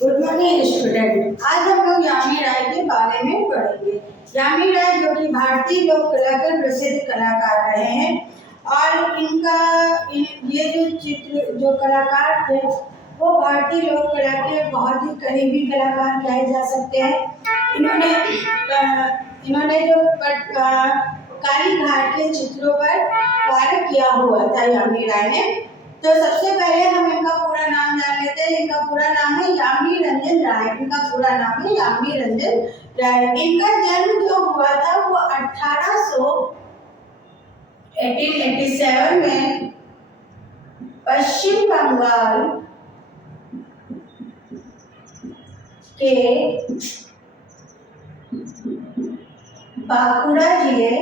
Good morning student. आज हम लोग यामी राय के बारे में पढ़ेंगे। यामी राय जो कि भारतीय लोक कला के प्रसिद्ध कलाकार रहे हैं और ये जो कलाकार थे वो भारतीय लोक कला के बहुत ही करीबी कलाकार कहे जा सकते हैं। इन्होंने जो काली घाट के चित्रों पर कार्य किया हुआ था यामी राय ने। तो सबसे पहले हम इनका पूरा नाम जान लेते हैं। इनका पूरा नाम है यामी रंजन राय। इनका पूरा नाम है यामी रंजन राय। इनका जन्म जो हुआ था वो 1887 में पश्चिम बंगाल के बांकुड़ा जिले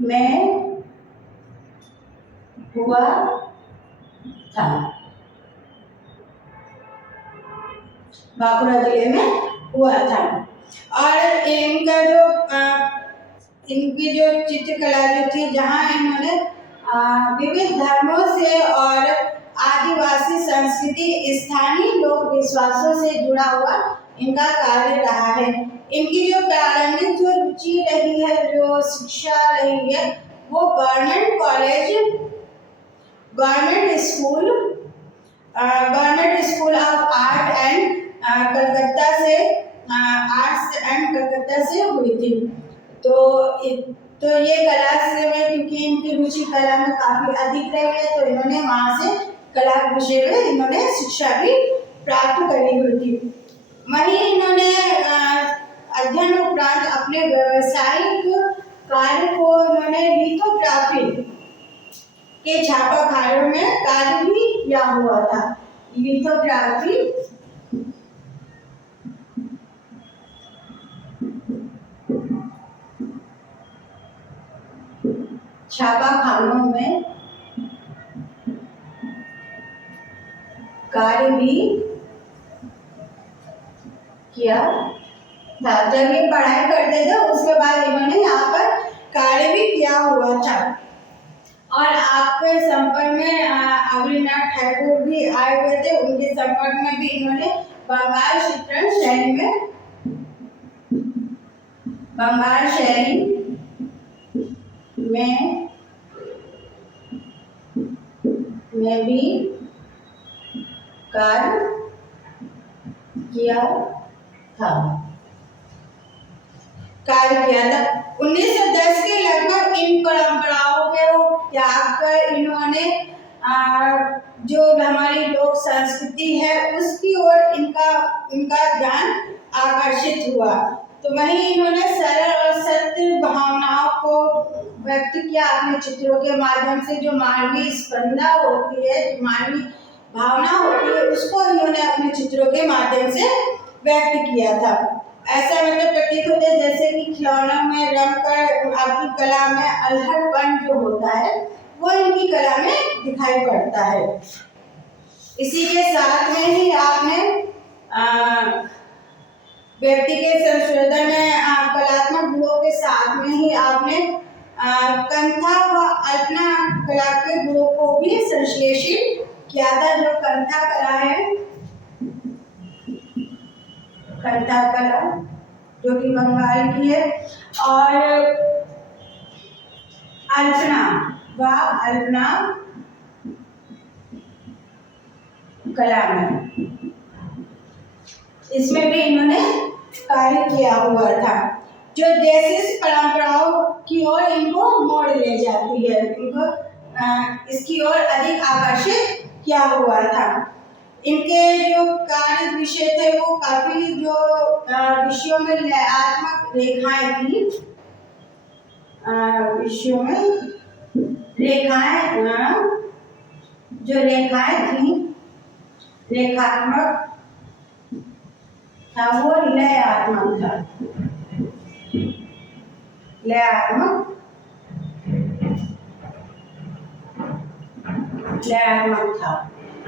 में हुआ था। बांकुड़ा जिले में हुआ था। और इनकी जो चित्रकला जो थी, जहाँ इन्होंने विविध धर्मों से और आदिवासी संस्कृति, स्थानीय लोक विश्वासों से जुड़ा हुआ इनका कार्य रहा है। इनकी जो प्रारंभिक जो रुचि रही है, जो शिक्षा रही है, वो government school of arts and Calcutta से हुई थी। तो ये कला से में, क्योंकि इनकी रुचि कला में काफी अधिक रही है, तो इन्होंने वहां से कला विषय में इन्होंने शिक्षा भी प्राप्त करी हुई थी। वहीं इन्होंने अध्ययन उपरांत अपने व्यावसायिक कार्य को इन्होंने लिथोग्राफी के छापाखानों में कार्य भी किया हुआ था। लिथोग्राफी छापाखानों में कार्य भी किया था। जब ये पढ़ाई करते थे उसके बाद इन्होंने यहाँ पर कार्य भी किया हुआ था। और आपके संपर्क में अविनाश ठाकुर भी आए हुए थे। उनके संपर्क में भी इन्होंने बंगाल शैली में भी कार्य किया था। 1910 के लगभग इन परंपराओं के त्याग कर इन्होंने जो हमारी लोक संस्कृति है उसकी ओर इनका ध्यान आकर्षित हुआ। तो वहीं इन्होंने सरल और सत्य भावनाओं को व्यक्त किया अपने चित्रों के माध्यम से। जो मानवीय स्पंदना होती है, जो मानवीय भावना होती है, उसको इन्होंने अपने चित्रों के माध्यम से व्यक्त किया था। ऐसा मतलब प्रतीत होता है जैसे कि खिलौनों में रंगकर आपकी कला में अल्हड़पन जो होता है वो इनकी कला में दिखाई पड़ता है। इसी के साथ में ही आपने व्यक्ति के संशोधन में कलात्मक गुणों के साथ में ही आपने कंथा व अल्पना कला के गुणों को भी संश्लेषित किया था। जो कंथा कला है, कंथा कला जो कि बंगाल की है, और अल्पना कला में, इसमें भी इन्होंने कार्य किया हुआ था। जो देशी परंपराओं की ओर इनको मोड़ ले जाती है, इनको इसकी ओर अधिक आकर्षित किया हुआ था। इनके जो कार्य विषय थे वो काफी जो विषयों में लयात्मक रेखाएं थी, विषयों में जो रेखाएं थी, रेखात्मक था, वो लयात्मक था।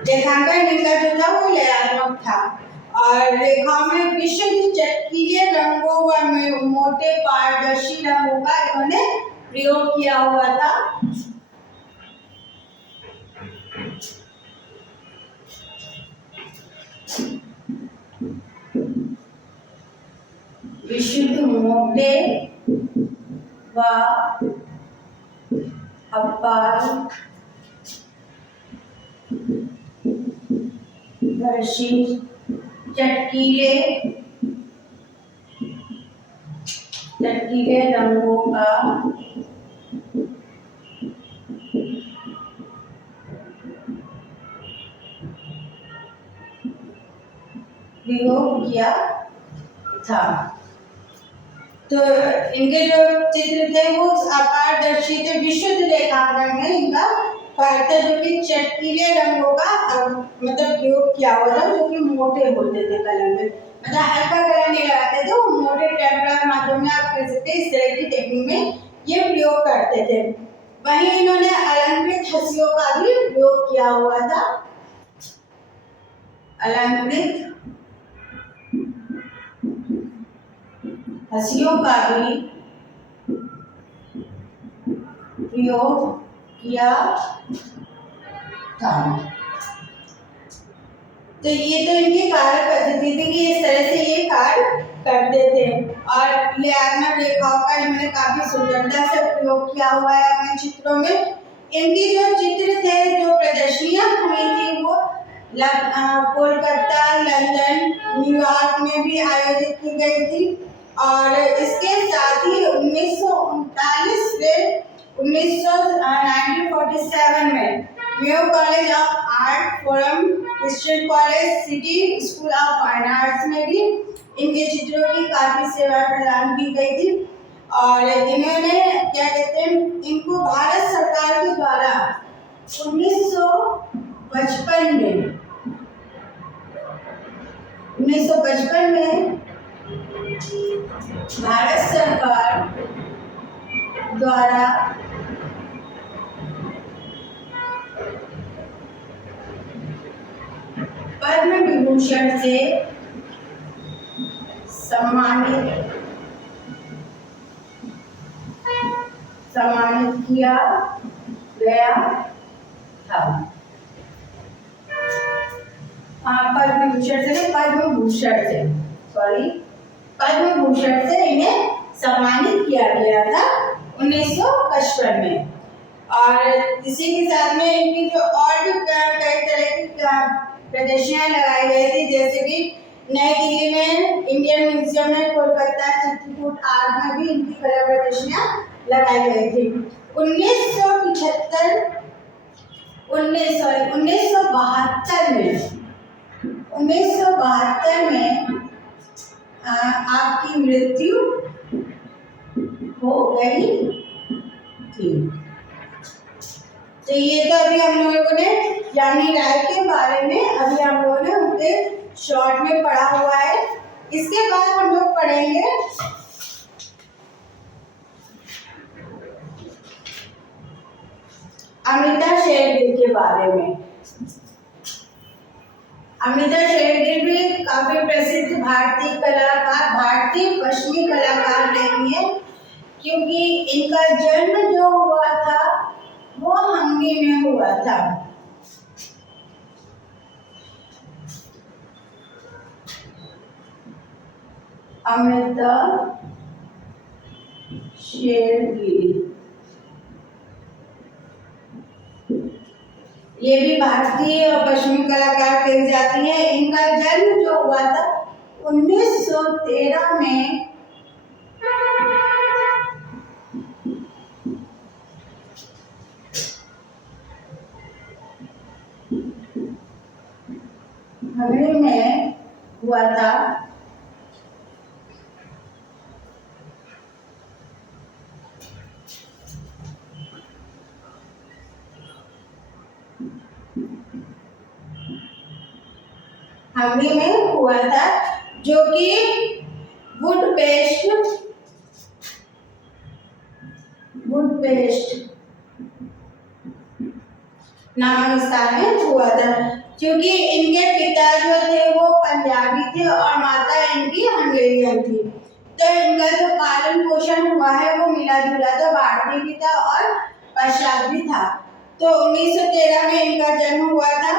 रेखांकन इनका जो था वो लयात्मक था और रेखाओं में विशुद्ध चटकीले रंगों व मोटे पारदर्शी रंगों का इन्होंने प्रयोग किया हुआ था। मोटे व अपारदर्शी चटकीले रंगों का प्रयोग किया था। तो इनके जो चित्र थे वो अपारदर्शी थे, विशुद्ध रेखांकन में इनका कार्य था, जो कि चटकीले रंगों का मतलब प्रयोग किया हुआ था, जो कि मोटे होते थे कलम में, मतलब हल्का कलर नहीं लगाते थे, वो मोटे टेम्परा माध्यम में आप कह सकते हैं इस तरह की टेक्निक में ये प्रयोग करते थे। वहीं इन्होंने अलंकृत हंसियों का भी प्रयोग किया हुआ था। अलंकृत हंसियों का भी प्रयोग किया था। तो ये तो इनकी कार्य पद्धति थी कि इस तरह से ये कार्य करते थे। और ये आत्म रेखाओं का इन्होंने काफी सुंदरता से प्रयोग किया हुआ है अपने चित्रों में। इनकी जो चित्र थे, जो प्रदर्शनियां हुई थी, वो कोलकाता, लंदन, न्यूयॉर्क में भी आयोजित की गई थी। और इसके साथ ही 1939 से 1947 में Mayo college of art, forum Christian college, city school of fine arts में भी इनके चित्रों की काफी सेवा प्रदान की गई थी। और इन्होंने क्या कहते हैं, इनको भारत सरकार के द्वारा 1955 में भारत सरकार द्वारा पद्म विभूषण से सम्मानित किया गया था। पद्म भूषण से इन्हें सम्मानित किया गया था 1955 में। और इसी के साथ में इनकी जो और भी कई तरह की प्रदर्शनियां लगाई गई थी, जैसे कि नई दिल्ली में इंडियन म्यूजियम में, कोलकाता चित्रकूट आर्ट में भी इनकी कला प्रदर्शनियां लगाई गई थी। 1972 में आपकी मृत्यु हो गई थी। तो ये तो अभी हम लोगों ने यानी राय के बारे में अभी हम लोगों ने उनके शॉर्ट में पढ़ा हुआ है। इसके बाद हम लोग पढ़ेंगे अमृता शेरगिल के बारे में। अमृता शेरगिल भी काफी प्रसिद्ध भारतीय कलाकार, भारतीय पश्चिमी कलाकार रही है, क्योंकि इनका जन्म जो हुआ था वो हंगरी में हुआ था। अमृता शेरगिल ये भी भारतीय और पश्चिमी कलाकार कही जाती है। इनका जन्म जो हुआ था 1913 में हंगरी में हुआ था। हंगरी में हुआ था, जो कि बुडापेस्ट नामक स्थान में हुआ था। क्योंकि इनके पिता जो थे वो पंजाबी थे और माता इनकी हंगेरियन थी, तो इनका जो पालन पोषण हुआ है वो मिला जुला था, भारतीय भी था और पश्चात भी था। तो 1913 में इनका जन्म हुआ था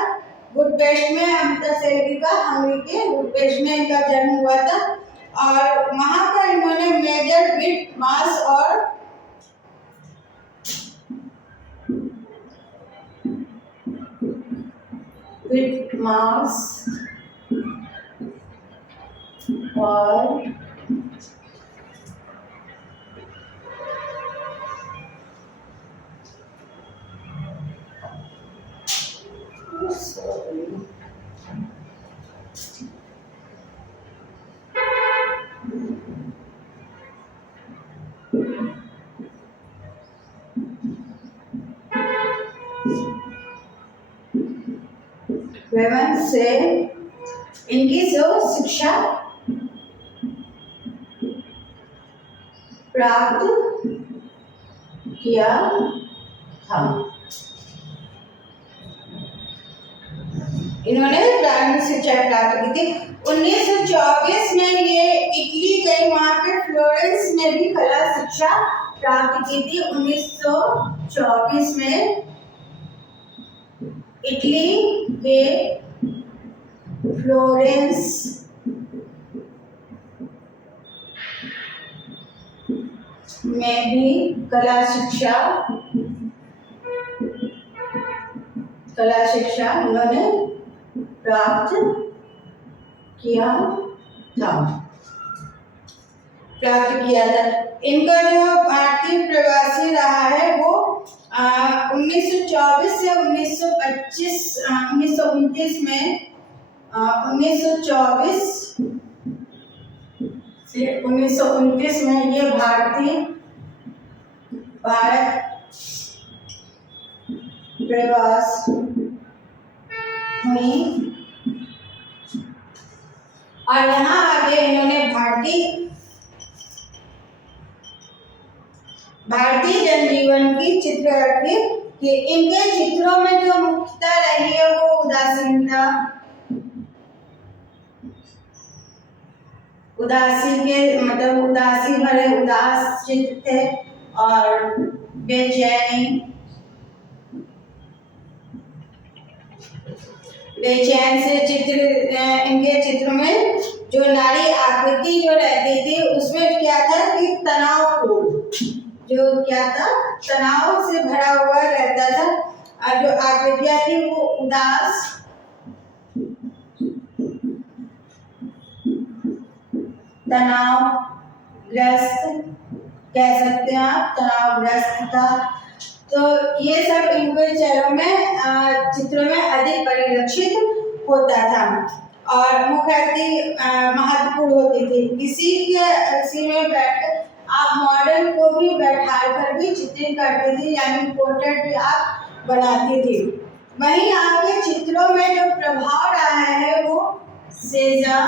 बुडापेस्ट में। अमृता शेरगिल का हंगरी के बुडापेस्ट में इनका जन्म हुआ था। और वहां पर इन्होंने मेजर विथ मास और विथ मास और वेवन से इनकी जो शिक्षा प्राप्त किया था। इन्होंने प्रारंभिक शिक्षा प्राप्त की थी। 1924 में ये इटली गई, वहां पे फ्लोरेंस में भी कला शिक्षा प्राप्त की थी। 1924 में इटली के फ्लोरेंस में भी कला शिक्षा उन्होंने प्राप्त किया था। इनका जो भारतीय प्रवासी रहा है वो 1924 से 1929 में 1924 से 1929 में ये भारत प्रवास हुई और यहाँ आगे इन्होंने भारतीय जनजीवन की चित्रकारी की। इनके चित्रों में जो मुख्यता रही है वो उदासीनता, उदासी भरे उदास चित्र थे और बेचैन से चित्र। इनके चित्र में जो नारी आकृति जो रहती थी उसमें क्या था कि तनाव से भरा हुआ रहता था और जो आकृतियां थी वो उदास, तनावग्रस्त कह सकते हैं आप, तनावग्रस्त था। तो ये सब इनके चित्रों में अधिक परिलक्षित होता था और मुखर महत्वपूर्ण होती थी। इसी में बैठकर आप मॉडल को भी बैठाल कर भी चित्रित करती थी, यानी पोर्ट्रेट भी आप बनाती थी। वहीं आपके चित्रों में जो प्रभाव रहा है वो सेजा,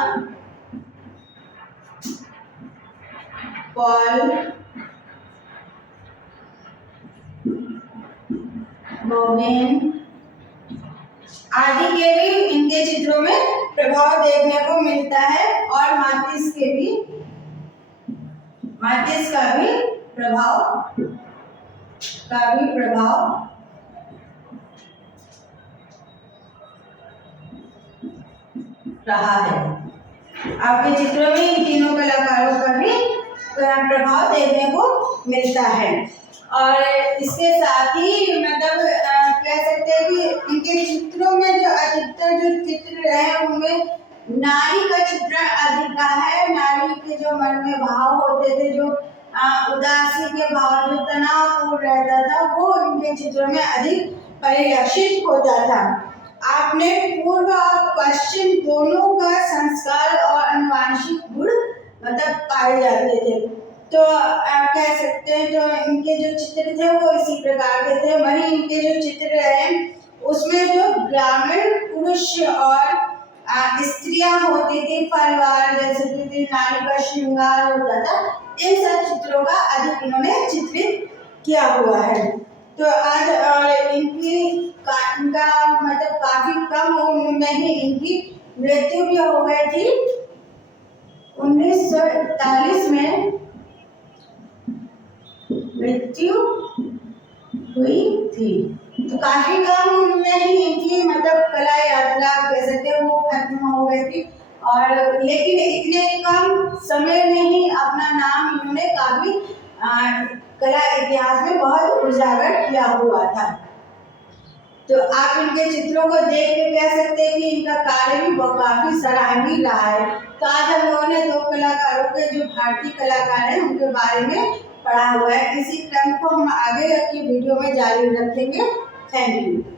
पॉल गॉगेन आदि के भी इनके चित्रों में प्रभाव देखने को मिलता है और मातिस का भी प्रभाव रहा है। आपके चित्रों में इन तीनों कलाकारों का भी प्रभाव देखने को मिलता है। और इसके साथ ही कह सकते हैं कि इनके चित्रों में जो अधिकतर जो चित्र रहे उनमें नारी का चित्रण अधिक रहा है। नारी के जो मन में भाव होते थे, जो उदासी के भाव, जो तनावपूर्ण रहता था, वो इनके चित्रों में अधिक परिलक्षित होता था। आपने पूर्व और पश्चिम दोनों का संस्कार और आनुवंशिक गुण पाए जाते थे। तो कह सकते हैं जो इनके जो चित्र थे वो इसी प्रकार के थे। वहीं इनके जो चित्र रहे उसमें जो ग्रामीण पुरुष और स्त्रियां होती थी, परिवार जैसे कि नारी का श्रृंगार होता था, इन सब चित्रों का अधिक इन्होंने चित्रित किया हुआ है। तो आज इनका काफी कम उम्र में ही इनकी मृत्यु भी हो गई थी। 1941 में मृत्यु हुई थी। तो काफी कम उम्र में ही इनकी कला यात्रा कह सकते वो खत्म हो गई थी और लेकिन इतने कम समय में ही अपना नाम इन्होंने काफी कला इतिहास में बहुत उजागर किया हुआ था। तो आप इनके चित्रों को देख के कह सकते हैं कि इनका कार्य भी काफी सराहनीय रहा है। तो आज हम लोगों ने दो कलाकारों के जो भारतीय कलाकार हैं उनके बारे में पढ़ा हुआ है। इसी क्रम को हम आगे की वीडियो में जारी रखेंगे। Thank you.